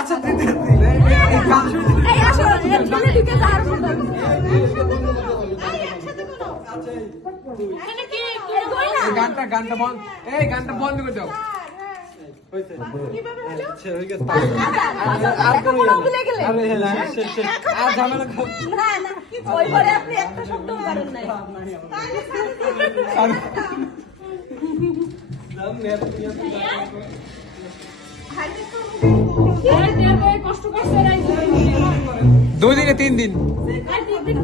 আচ্ছা দিতে দিলে এই গান শুনতে এই আসো এখানে ঢুকে যাওয়ার মতো এই একসাথে করো আচ্ছা এখানে কি কই না এই গানটা বন্ধ এই গানটা বন্ধ করে দাও হইছে কিভাবে হলো আচ্ছা হয়ে গেছে আর কোনো ভুলে গেলে আরে শেষ আর ঝামেলা খাও না না ওই পরে আপনি একটা শব্দ করেন নাই কষ্ট করছে দুই দিনে তিন দিন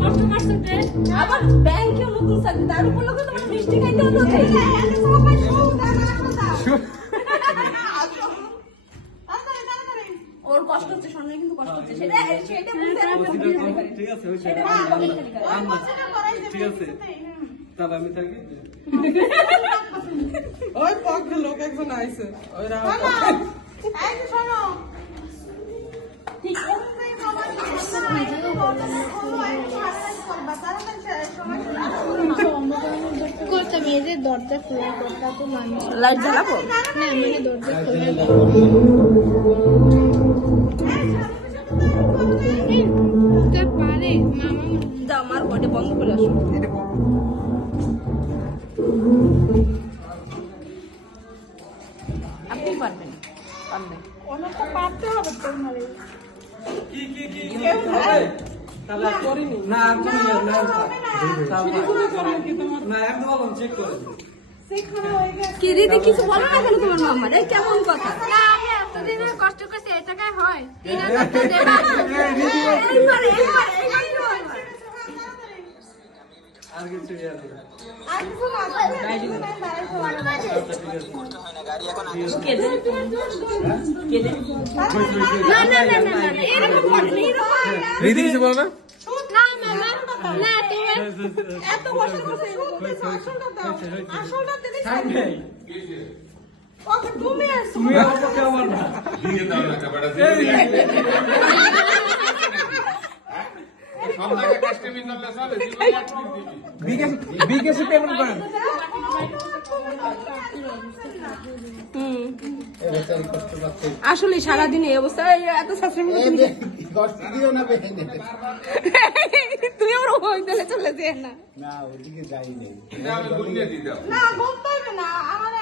কষ্ট করছে আবার ব্যাংকেও নতুন চাকরি তার উপর লোকে তোমার মিষ্টি খাইতে হতো ওর কষ্ট হচ্ছে শোনায় কিন্তু কষ্ট হচ্ছে সেটা বুঝতে ঠিক আছে ঠিক আছে তাহলে আমি থাকি ওই পক্ষে লোক একজন আইছে ওইরা এই যে শোনো ঠিক করতাম এই যে দরজা খোলা করতা তো মানুষ লাইট জ্বালাবো না মানে দরজা খোলা পারে মামা যাও আমার বডি বন্ধ করে আসো আপনি পারবেন পারবেন ওনার তো পারতে হবে তো মানে কি তাহলে করিনি না আর কোনো না না একদম বলুন চেক করে কি দিদি কিছু বলো না কেন তোমার মামা এই কেমন কথা না আমি এতদিন ধরে কষ্ট করছি এই টাকায় হয় 3000 টাকা দেবা এইবারে আর কিছু ইয়া নেই না না না না না এরকম করেন রিদি কিছু বলো না না মামা না তুমি এত বছর বছর আসলটা দিদি ওকে তুমি আসো তুমি অল্প কেমন না দিয়ে দাও না কাপড়টা সব জায়গায় কাস্টমার করলে চলে জীবনে এক মিনিট দিবি বিকেশে পেমেন্ট করেন আসলে সারাদিন এই অবস্থা এত শাস্ত্রের মধ্যে তুমি আমার ওই দলে চলে যেও না এটা আমি গুনিয়ে দিই দাও না বলতে হবে না আমার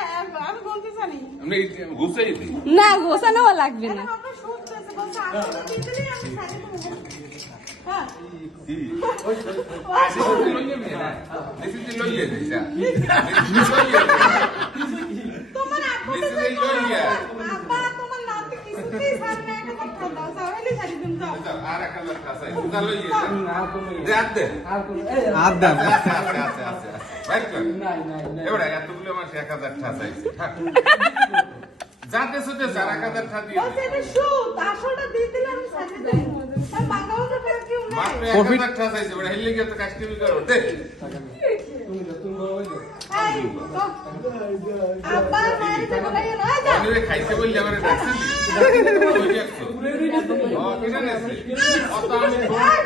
আমি বলতে জানি আমি ঘুষাই দিই না গোছানো লাগবে না আপনার সুদ আছে বলছে আমি দিতেই আমি সাথে হ্যাঁ কি আসে তো লইয়ে নে না নিশ্চিত লইয়ে দিই যা তোমার আপু তো নিশ্চিত লইয়ে আপা তোমার নাতে কিছুতেই সামনে একটা কথা দাও তাহলে সারি দিন দাও আর একটা লোক আছে যা লইয়ে আর কোনো দে আদ দে আর কোনো আর দাম আছে বাইর কর নাই নাই এবারে এতগুলো মানুষ 1000 টাকা চাইছে থাক যাতে সুতে 4000 টাকা দিয়ে বলছে এটা সুদ আসলটা দিয়ে দিলে আমি সারি দিই আর বাংলাও তো কেউ নাই মাত্র 1000 টাকা চাইছে বড় হেললে গিয়ে তো কাস্টমার করো দে তুমি বলো এই তো আপা মারি তো বলে না যা আমি খাইতে বললি আমারে ডাকছিলি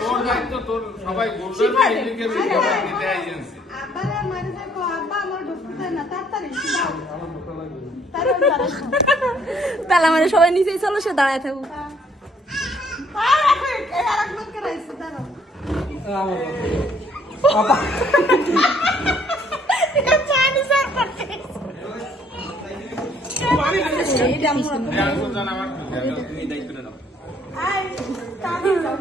তোর দায়িত্ব তোর সবাই বলবে এজেন্সি আবার মারি দেখো আব্বা আমার ঢুকতে না তাড়াতাড়ি দাও তাড়াতাড়ি তাহলে আমাদের সবাই নিচেই চলো সে দাঁড়ায় থাকুক আরেকবার করাইছে দাঁড়াও আমার বাবা জানি স্যার করতে আই তাড়াতাড়ি যাও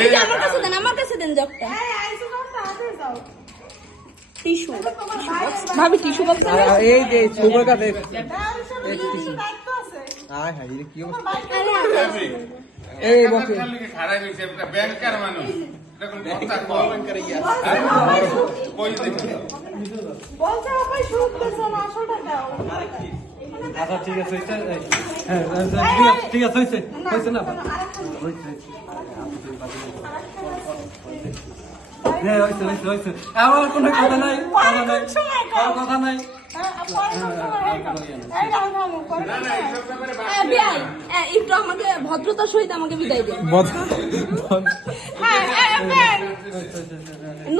এই যে আমার কাছে দেন জবটা এই আইসো না তাড়াতাড়ি যাও টিস্যু তোমার ভাই ভাবি টিস্যু বক্স এই যে ছবর কাছে দাঁড়াও সব দায়িত্ব আছে আয় হায় এটা কি তোমার ভাই এই বসে খারাপ হয়েছে ব্যাংকার মানুষ দেখুন কথা কই দেখি বলছে আপা সুদ দিছো না আসলটা দাও আচ্ছা ঠিক আছে ঠিক আছে হয়েছে হয়েছে না হয়েছে হয়েছে আমার কোনো কথা নাই কথা নাই না না এইসব ব্যাপারে বিয়াই একটু আমাকে ভদ্রতার সহিত আমাকে বিদায় দিন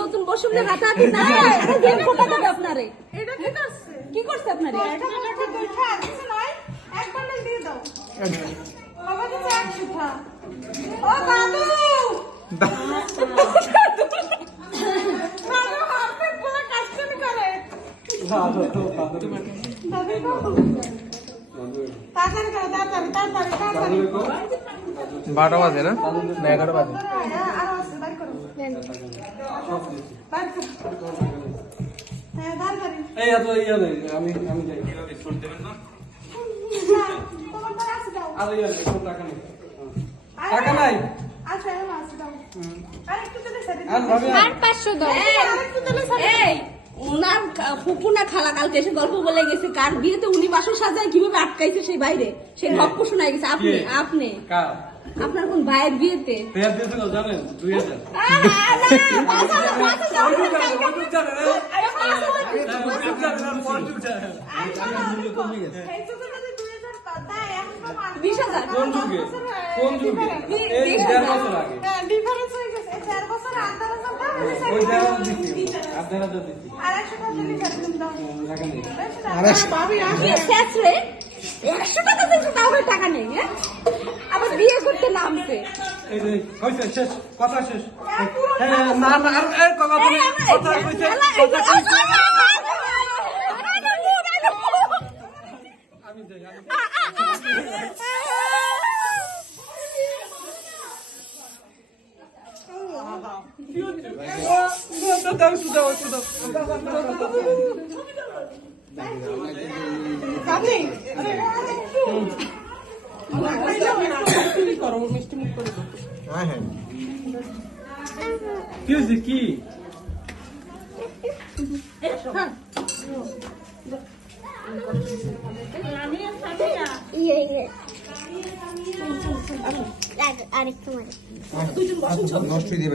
নতুন বসুন হাতাহাতি না গেম কোটা দেবে আপনারে এটা কি করছে কি করছে আপনারে এটা কি দেখা দিছে নয় এক বান্ডেল দিয়ে দাও বাবা দিছে 100 টা ও দাদু দাদু আপনি পুরো কাস্টম করে দাদু বাবু তাড়াতাড়ি করো তাড়াতাড়ি 12টা বাজে না 11টা বাজে আর আছে বাই করো বাই করো হ্যাঁ তাড়াতাড়ি এই এত ইয়া নেই আমি যাই তোমার দ্বারা আছে দাও আর ইয়া নেই কোনো টাকা নেই টাকা নাই আচ্ছা আছে দাও আরেকটু দিলে স্যার আর ভাবি আর 500 দাও আরেকটু দিলে স্যার এই উনার ফুপু না খালা কালকে এসে গল্প বলে গেছে কার বিয়েতে উনি বাসর সাজায় কিভাবে আটকাইছে সেই বাইরে সেই গল্প শোনায় গেছে আপনি কার আপনার কোন ভাইয়ের বিয়েতে পেয়ার দিয়েছিল জানেন 2000 কোন যুগে কোন যুগে এই 1.5 বছর আগে ডিফারেন্স হয়ে গেছে 4 বছর আন্দাজ ওই যারা দিছি আপনারা তো দিছি আড়াইশো টাকা দিলে স্যার দাও টাকা নেই ভাবি কি শেষ রে 100 টাকা দিয়েছে তাও ওই টাকা নেই হ্যাঁ আবার বিয়ে করতে নামছে এই যে কইছে শেষ কথা শেষ হ্যাঁ না না আর এই কথা বলে কথা কইছে আমি যাই ভাবি কি হয়েছে কি আরেকটু মানে নষ্ট দিয়ে